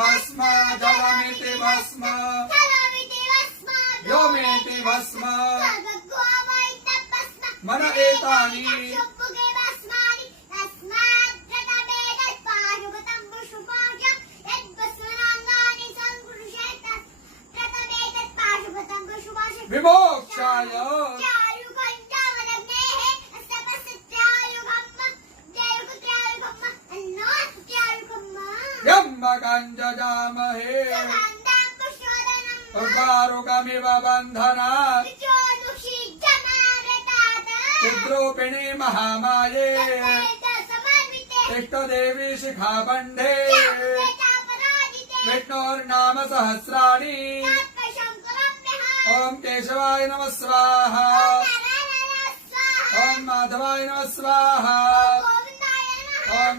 भस्म जलमिति भस्म व्योमेति भस्म मन एतानि विमोक्षाय यम्बकञ्जजामहे उर्वारुकमिव बन्धनात् चिद्रूपिणी महामाये इष्टदेवी शिखाबन्धे विष्णोर्नाम सहस्राणि ओम केशवाय नमः स्वाहा ओम माधवाय नमः स्वाहा ओम